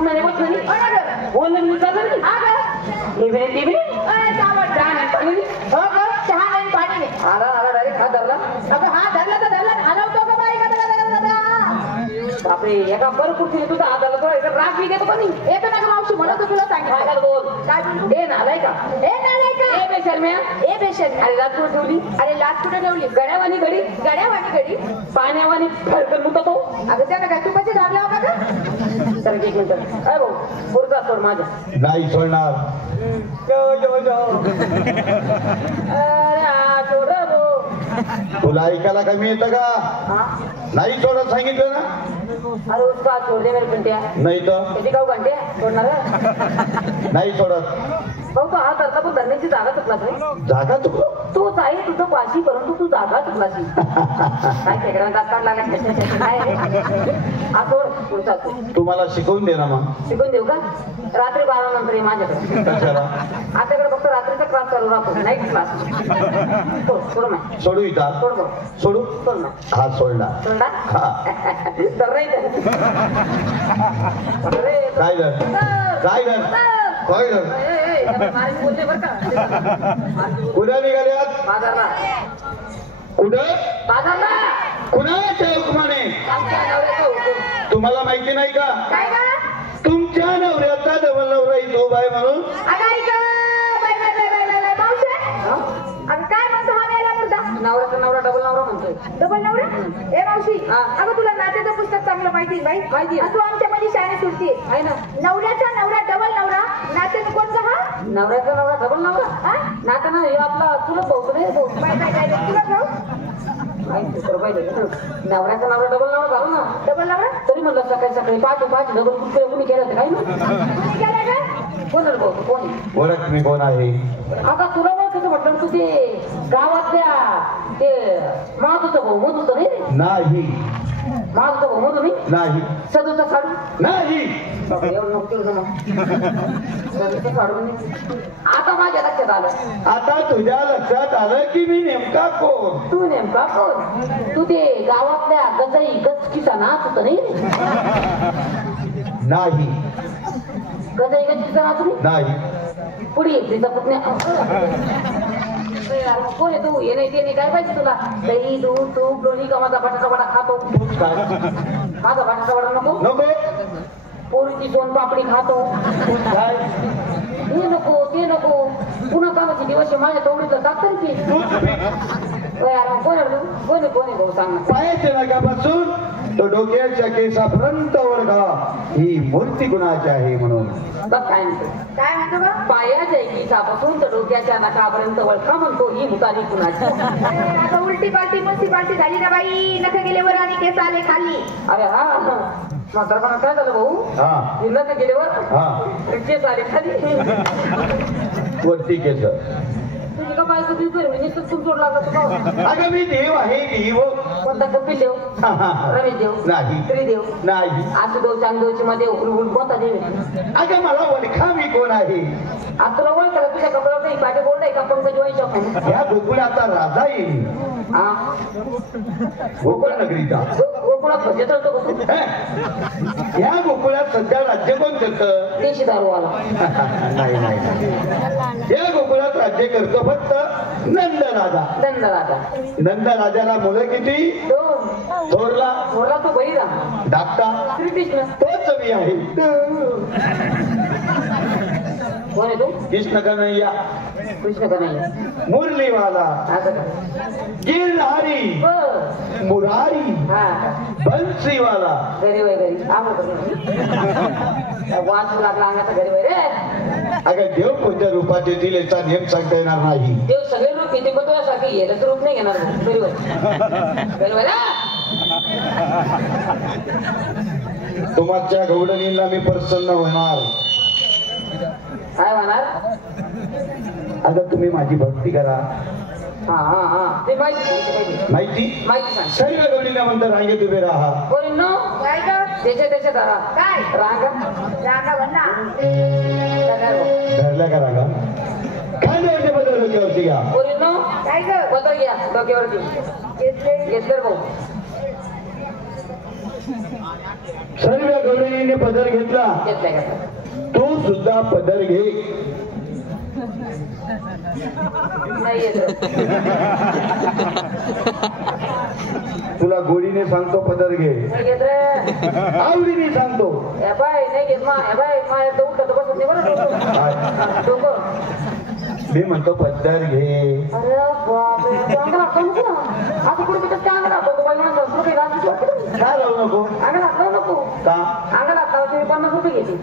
म्हणे बस म्हणे बोललं मी चाललं नाही चहा नाही पाणी नाही आला डायरेक्ट हात धरला हा धरला तर धरला हलवतो का बाई बापरे एका बरं कुठे तुझा हात धरला तो एका राग घेतो का नाही येतो ना मावशी म्हणत तुला सांगितलं बोल काय ए नालाय का ए नालाय का ए बेशर्म्या ए बेशर्म्या अरे रात कुठे ठेवली अरे लाच कुठे ठेवली गड्यावानी घडी पाण्यावानी फडकन मुकतो अगं त्याला काय तू कशी धरला होता का तर एक मिनिट अरे भाऊ पुढचा सोड माझ्या नाही सोडणार अरे हा सोड भाऊ तुला ऐकायला कमी येतं का नाही सोडत सांगितलं ना अरे उसका छोड़ दे मेरे घंटिया नाही तर किती गाव घंटे सोडणार नाही सोडत भाऊ तो हा धरला तू धरण्याची जागा चुकलास रे जागा चुकलो तोच आहे तुझं पाशी परंतु तू जागा चुकलाशी काय खेकड्यानं दात काढला काय हा सोड पुढचा तू मला शिकवून दे ना मग शिकून देऊ का रात्री 12 नंतर ये माझ्याकडे कशाला आताकडे फक्त रात्रीचा क्लास चालू राहतो नाईट क्लास सोड ना सोडू इथं सोड भाऊ सोडू सोड ना हा सोडला सोडला हा तर नाही काय धर काय धर काय धर बोलते बरं का कुठं निघाल्यात बाजारला कुठं बाजारला कुणाच्या हुकुमाने आमच्या नवऱ्याचं हुकूम तुम्हाला माहिती नाही का काय का तुमच्या नवऱ्याचा डबल नवरा इथं आहे म्हणून अगं काय म्हणतो हा मेला मुर्दा नवऱ्याचा नवरा डबल नवरा म्हणतोय डबल नवरा ए मावशी हा. अगं तुला नात्याचं पुस्तक चांगलं माहिती बाई माहिती आहे. तू आमच्या मध्ये शाळेत सुटते आहे ना नवऱ्याचा नवरा डबल नवरा नात्याचं कोणता हा नवऱ्याचा नवरा डबल नवरा हा? नाता ना हे आपला तुला भाऊ नाही भाऊ काय तुला भाऊ माहिती तर पाहिजे नवऱ्याचा नवरा डबल नवरा झाला ना डबल नवरा तरी म्हणलं सकाळी पाच डबल कुठे कोणी केलं काय ना तुम्ही गेला का कोण भाऊ कोण ओळख मी कोण आहे आता तुला मग कसं म्हटलं तू ते गावातल्या ते महादूचा भाऊ मधूच नाही नाही महादूचा भाऊ मधू नाही नाही सदूचा साडू नाही एवढं नको सदूचा साडू नाही आता माझ्या लक्षात आलं आता तुझ्या लक्षात आलं की मी नेमका कोण तू नेमका कोण तू ते गावातल्या गजाई गचकीचा नाच होता नाही नाही गजाई गचकीचा नाच नाही नाही पुढे तिचा पुतण्या कोण आहे तू ये नाही ते नाही काय पाहिजे तुला दही दूध तूप लोणी का माझा बटाटा वडा खातो काय माझा बटाटा वडा नको नको पोरीची सोन पापडी खातो काय हे नको ते नको पुन्हा कामाचे दिवस माझ्या तोडीतलं टाकतं की कोण आहे भाऊ सांग ना पायाच्या नागापासून तो डोक्याच्या केसापर्यंत ओळखा ही मूर्ती गुणाची आहे म्हणून बघ काय म्हणतो काय म्हणतो का पायाच्या केसापासून तर डोक्याच्या नखापर्यंत ओळखा म्हणतो ही मुताली कुणाची आता उलटी पालटी मुलती झाली ना बाई नख गेले वर आणि केस आले खाली अरे हा म्हातारपणा काय झालं भाऊ हा जिल्ह्यात गेल्यावर हा केस आले खाली वरती केस तुझी का बायको दिसतोय म्हणजे तुम सोड लागला तुला अगं मी देव आहे देव कोणता कपिल देव रमेश देव नाही त्रिदेव नाही आसुदेव चांददेवची मध्ये उलगुल कोणता देव आहे अगं मला ओळखा मी कोण आहे आता तुला ओळखलं तुझ्या कपड्यावर काही पाठी बोर्ड आहे का पंकज वाई शकतो या गोकुळाचा राजा येईल हा गोकुळ नगरीचा गोकुळात म्हणजे चढतो का तू हे? या गोकुळात सध्या राज्य कोण करतं देशी दारूवाला नाही नाही या गोकुळात राज्य करतो फक्त नंद राजा दंड राजा नंद राजाला मुलं किती दोन थोरला थोरला तो बळीरा धाकटा श्रीकृष्ण तोच मी आहे कोण आहे तू कृष्ण कन्हैया कृष्ण का नाही मुरलीवाला असं का गिरधारी बर मुरारी हा बन्सीवाला घरी वय घरी वाचू लागला अंगाचा घरी वय रे अगं देव कोणत्या रूपात येतील याचा नियम सांगता येणार नाही देव सगळे रूप किती पण तुझ्यासारखी येतं रूप नाही घेणार घरी वय तुमच्या गौडणीला मी प्रसन्न होणार काय होणार अगं तुम्ही माझी भक्ती करा हा हा हा ते माहिती माहिती माहिती सांग सर्व गौडीला म्हणतात रांगेत उभे राहा कोणी न काय ग त्याच्या धरा काय रांगा रागा म्हणा धरल्या का रांगा खांद्यावरती बदल डोक्यावरती घ्या कोणी न काय ग बदल घ्या डोक्यावरती घेतले घेतलं भाऊ सर्व गौडीने पदर घेतला, घेतलाय का? तू सुद्धा पदर घे. नाही येत. तुला गोडीने सांगतो पदर घे, नाही घेत रे. आवडीने सांगतो. ए बाय नाही घेत मा. ए बाय मा एकदा उठत बसत नाही बरं डोकं. डोकं. मी म्हणतो पदर घे. अरे बापरे, अंगाला हात लावू नको ना. असं कुठे तिथं अंगाला हात लावतो बाई म्हणतो. तुला काही लाज वाटते का? का लावू नको? अंगाला हात लावू नको. का? अंगाला हात लावायचे 50 रुपये घेते.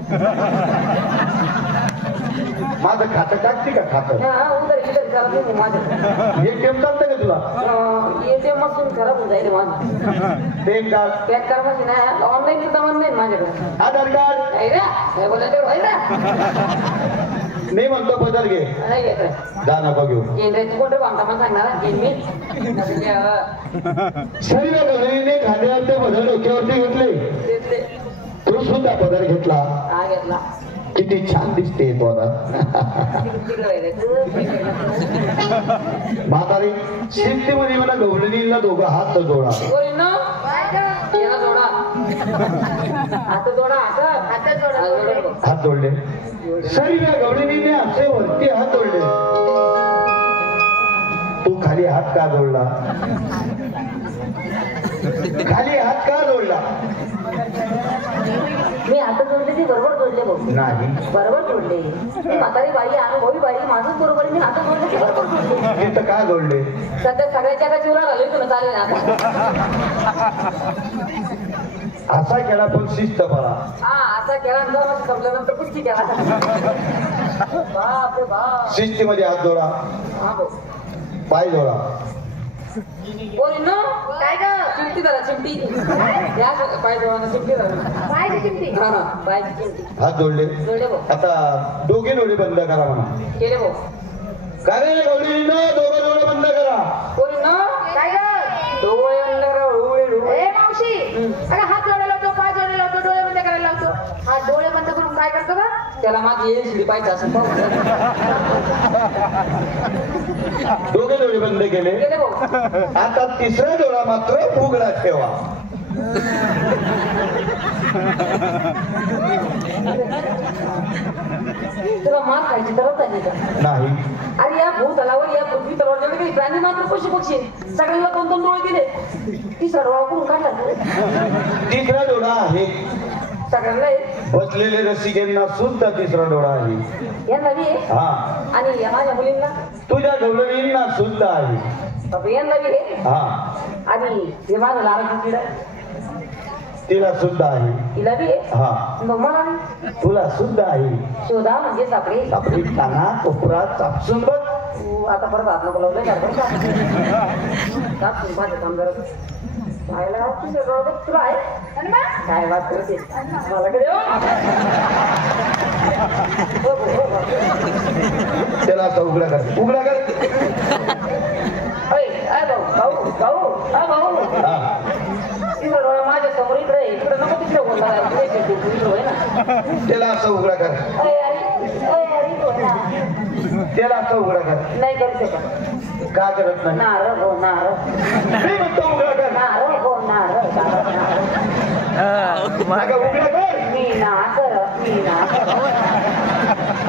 माझं खातं टाकते का खातं? उदर इधर करत नाही माझं. ATM चालतं का तुला? ATM मशीन खराब होऊन जाईल माझं. पॅन कार्ड, पॅक करा मशीन आहे. ऑनलाईन सुद्धा नाही माझ्याकडे. आधार कार्ड. नाही रे. हे बोलायचं होय ना. मी म्हणतो पदर घे. नाही घेत रे. जा नको घेऊ. केंद्राची कोणतं बांधता मला सांगणार घेईन मी. सर्व गवळीने खांद्यावरचे पदर डोक्यावरती घेतले, तू सुद्धा पदर घेतला. हा घेतला. किती छान दिसते तो आता. म्हातारी शेतीमध्ये मला गवळणीला दोघं हात जोडा. याला जोडा. हात जोडा. हात जोडा. हात जोडले. सर्व गवळणीने असे वरती हात जोडले. तू खाली हात का जोडला? खाली हात का जोडला? मी हात जोडले ती बरोबर जोडले भाऊ. नाही, बरोबर जोडले. ती म्हातारी बाई अनुभवी बाई माझंच बरोबर. मी हात जोडले ती बरोबर जोडले. तिथं का जोडले? सध्या सगळ्याच्या का जीवना घालून तुला चालेल आता. असा केला पण शिस्त पडा. हा असा खेळा संपल्यानंतर कुस्ती खेळा. बाप रे बाप. शिस्तीमध्ये हात जोडा, हा भाऊ. पाय जोडा. पोरींनो काय ग? चिमटी धरा चिमटी. या पाय जोडाना चिमटी धरा. पायची चिमटी. हा हा पायची चिमटी. हात जोडले. जोडले भाऊ. आता दोघे डोळे बंद करा म्हणा. केले भाऊ. काय गवळीनं दोघं डोळे बंद करा. पोरींनो काय ग? डोळे बंद करा. डोळे डोळे. ए मावशी, अगं हात जोडायला लावतो, पाय जोडायला लावतो, डोळे बंद करायला लावतो. हा डोळे बंद करून काय करतो का? त्याला माझी एलसीडी पाहिजे असं पाहू. दोघे डोळे बंद केले. केले भाऊ. आता तिसरा डोळा मात्र उघडा ठेवा. तुला मार खायची तरच झाली का? नाही, अरे या भूतलावर या पृथ्वी तलावर जेवढे काही प्राणी मात्र पशु पक्षी सगळ्यांना 2-2 डोळे दिले. तिसरा डोळा करून काढला. तिसरा डोळा आहे. सगळ्यांना बसलेले रसिकेंना सुद्धा तिसरा डोळा आहे. यांना बी आहे. हा, आणि या माझ्या मुलींना तुझ्या गवळणींना सुद्धा आहे. बाबा यांना बी आहे. हा, आणि हे माझं लाराचं किड तिला सुद्धा आहे. तिला बी आहे. हा, मग मला तुला सुद्धा आहे. शोधा म्हणजे सापडे. आपली काना कोपरा चापसून बघ. तू आता परत हात नको लावलं चापसून माझं काम करत पाहायला तुला आहे काय बात करते मला कडे त्याला आता उघडा कर, उघडा कर. भाऊ भाऊ भाऊ भाऊ हा, तिथं डोळा माझ्या समोर इकडे इकडे नको तिकडे बोलला ना त्याला असं उघडा कर. त्याला असं उघडा कर. नाही करू शकत. का करत नाही? नारळ हो नारळ. मी म्हणतो उघडा कर. नारळ हो नारळ. मागं उघडा कर. मी ना कर मी ना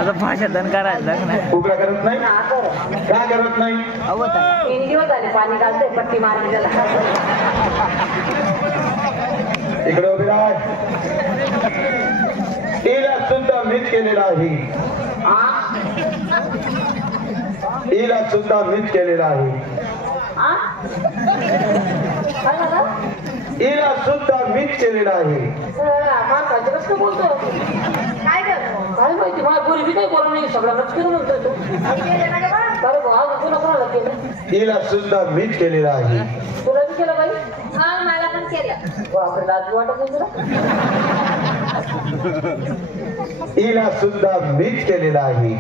आता भाषा धन करायचं नाही. उघडा करत नाही. ना कर. का करत नाही? 3 दिवस झाले पाणी घालतोय पट्टी मारली त्याला. इकडे उभी राह. तिला सुद्धा मीच केलेला आहे. तिला सुद्धा मीच केलेला आहे. काय झालं? तिला सुद्धा मीच केलेला आहे. माणसाचं कसं बोलतो काय ग? काय माहिती मला पोरी बी काही बोलू नाही सगळ्यांनाच केलं म्हणतोय तू. बरं भाऊ तुला कोणाला केलं? तिला सुद्धा मीच केलेला आहे. तुला बी केलं बाई? हा मला पण केलं. बापरे लाज वाटत नाही तुला? तिला सुद्धा मीच केलेला आहे.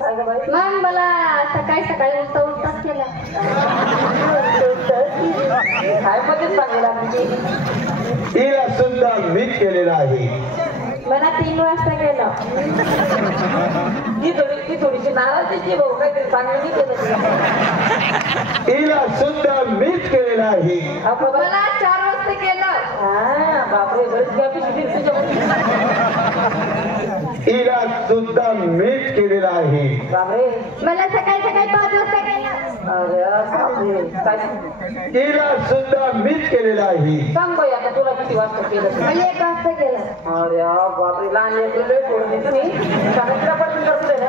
काय गं बाई? मग मला सकाळी सकाळी उठता उठताच केलं. काय मध्ये सांगेल आमची? तिला सुद्धा मीच केलेला आहे. मला 3 वाजता केलं. ती थोडीशी नाराज भाऊ काहीतरी सांगेल मी केलं तिला सुद्धा मीच केलेला आहे. मला 4 वाजता केलं. हा बापरे बरेच गॅपी तुझ्या हिला सुद्धा मीच केलेला आहे. बापरे. मला सकाळी सकाळी 5 वाजता केलं. अरे बापरे. काय हिला सुद्धा मीच केलेला आहे. सांग बाई आता तुला किती वाजता केलं? मला 1 वाजता केलं. अरे बापरे. लहान लेकरं लय सोडून देतो मी. सगळ्यांना पटकन करतोय ना.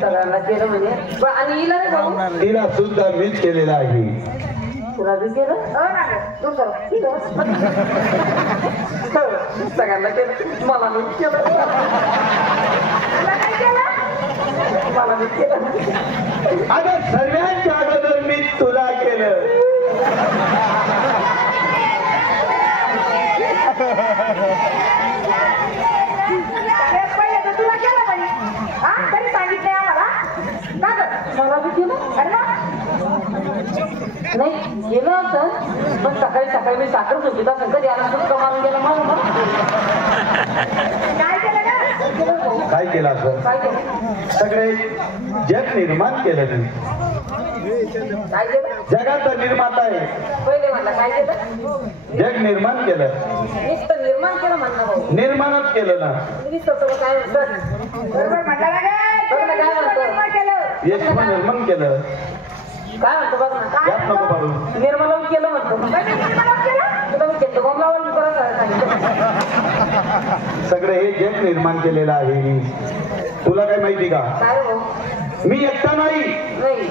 सगळ्यांना केलं म्हणजे आणि हिला नाही भाऊ? हिला सुद्धा मीच केलेला आहे. तुला बी केलं? सगळ्यांना केलं. मला मी केलं. मला मी केलं. अगं सर्वांच्या अगोदर मी तुला केलं. पहिले तर तुला केलं म्हणे. हा तरी सांगितलंय आम्हाला. का गं? मला बी केलं. अरे वा. नाही केलं असं पण सकाळी सकाळी मी साखर सुद्धा संकट याला सुद्धा मारून गेला मग काय केलं ना? काय केलं असं? काय केलं? सगळे जग निर्माण केलं तुम्ही. काय केलं? जगाचा निर्माता आहे. पहिले म्हणला काय केलं? जग निर्माण केलं. नुसतं निर्माण केलं म्हणणं भाऊ. निर्माणच केलं ना. नुसतं सगळं काय म्हणतात? बरोबर म्हटलं ना गं? बघ ना काय म्हणतो? निर्माण केलं. यश पण निर्माण केलं. काय म्हणतो बघ ना. यात नको पाडू. निर्मला केलं म्हणतो. निर्माण केलं? तुला मी केलं बंगलावर परत सांगितलं. सगळं हे जग निर्माण केलेलं आहे. तुला काय माहिती का? काय हो? मी एकटा नाही. नाही.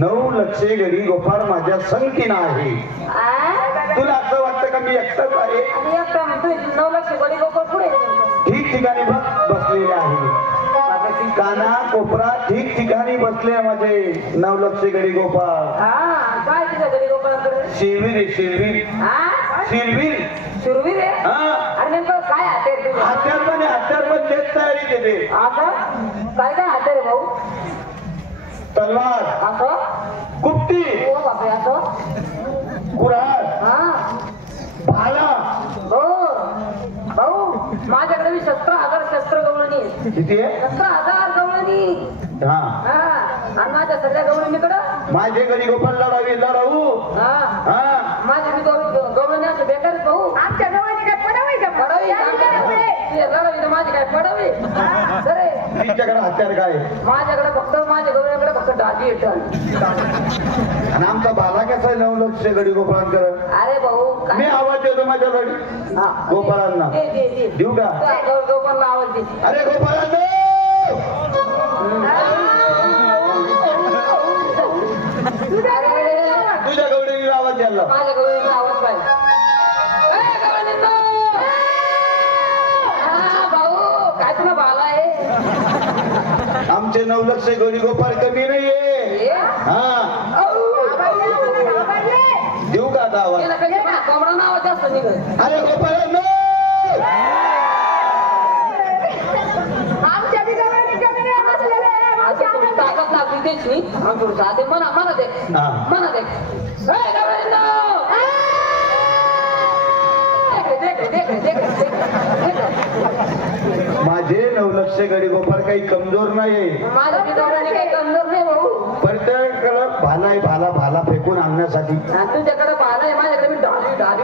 9 लक्ष गडी गोपाळ माझ्या संगतीनं आहे. आ? तुला असं वाटतं का मी एकटाच आहे? आणि एक काय म्हणतोय 9 लक्ष गडी गोपाळ पुढे ठिकठिकाणी बसलेले आहे. काना कोपरा ठिकठिकाणी बसले माझे 9 लक्ष गडी गोपाळ. हा काय तुझ्या गडी गोपाळाकडे? शिरवीर आहे शिरवीर. हा शिरवीर. शुरवीर आहे? हा आणि नेमकं काय हाते तुझे? हत्यार पण तेच तयारी देते. असं काय काय हाते रे भाऊ? तलवार, असं कुप्ती, हो बापरे. असं कुऱ्हाड, हा भाला. हो भाऊ माझ्याकडे मी 17,000 शस्त्र गवळणी आहेत. किती आहे? 17,000 गवळणी. हा हा आणि माझ्या सगळ्या गवळणीकडं माझे गडी गोपाळ लढाऊ. हा हा माझे मी गवळणी असं बेकार आहेत भाऊ. आमच्या जवळ काय पडावं का? पडावी लढावी तर माझी काय पडावी अरे तुमच्याकडे हत्यार काय? माझ्याकडे फक्त माझ्या गवळणीकडे फक्त डागी येतात. आणि आमचा भाला कसा आहे 9 लक्ष गडी गोपाळांकडे? अरे भाऊ मी आवाज देतो माझ्या गडी गोपाळांना. देऊ का? गोपाळला आवाज दे. अरे गोपाळांनो, तुझ्या गवडीला आवाज द्यायला. माझ्या गवळणीचा आवाज पाहिजे. गवळणींनो! हा, भाऊ काय तुला भाला आहे? आमचे 9 लक्ष गडी गोपाळ कमी नाहीये. ये. हा देऊ का आता आवाज? गेला पाहिजे पण कोंबडा आवाज जास्त निघत. अरे गोपाळांनो, आमच्या बी जवळ कमी नाही बसलेलं आहे. आता थोडी ताकद लागली तेच नाही आणि थोडं आधी मना दे हा. मना दे. गवळणींनो! माझे 9 लक्ष गडी गोपाळ काही कमजोर नाही. माझ्या पितळाने काही कमजोर नाही भाऊ. प्रत्येकाकडे भाला आहे. भाला फेकून आणण्यासाठी. आणि तुझ्याकडे भाला आहे माझ्याकडे मी डाली.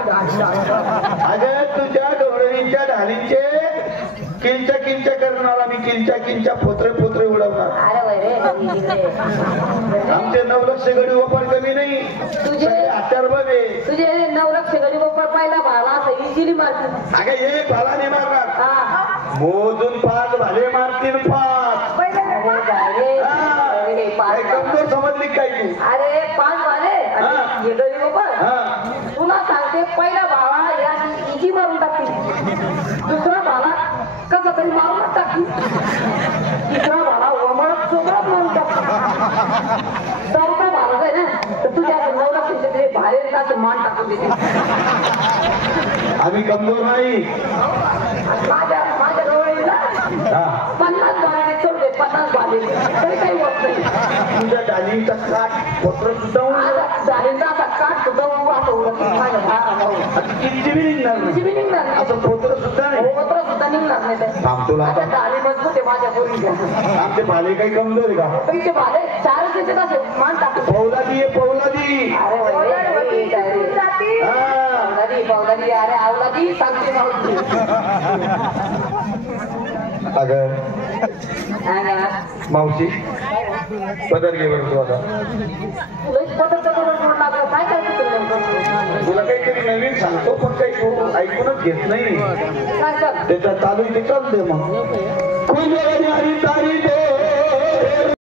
अगं तुझ्या गवळणींच्या ढालीचे किंचा करणारा मी किंचा पोत्रे उडवणार. अरे वय रे आमचे 9 लक्ष गडी गोपाळ कमी नाही. तुझे हत्यार बघे. तुझे 9 लक्ष गडी गोपाळ पहिला भाला असं इझिली मारतील. अगं एक भालाने मारणार. हा मोजून 5 भाले मारतील. 5 काही कमजोर समजली काय तू? अरे 5 भाले हा. आणि हे गडी गोपाळ हा तुला सांगते पहिला भाला या इजी मारून टाकतील. दुसरा भाला कसा तरी मारून टाकतील. तिसरा भाला वमळत सोबत मारून टाकतील. चौथा भाला आहे ना तर तुझ्या 9 लक्षाचे ते बाहेर असं मान टाकून देते. आम्ही कमजोर नाही. माझ्या गवळीला हा 50 भाले चढले. 50 भाले तरी काही होत नाही. तुझ्या ढालीचा काठ पोत्र सुद्धा झालेला असा काठ सुद्धा असं उडत माझ्या भावाला. किंची बी निघणार तुझी बी नाही. निघणार नाही. असं पोत्र सुद्धा नाही. पत्र सुद्धा निघणार नाही ते. थांबतो ना आता आता. झाली मजबूत आहे माझ्या पोरीच्या. आमचे भाले काही कमजोर आहे का? तुमचे भाले 4 त्याच्यात असे मान टाकून. पौलादी आहे पौलादी. अरे वय रे, हा पावलादी अरे आवलादी सांगते मावशी. अगं मावशी पदर घे बरं तू आता काय करायचं तुला काहीतरी नवीन सांगतो पण काही तू ऐकूनच घेत नाही काय कर त्याच्या चालू ते चालते मग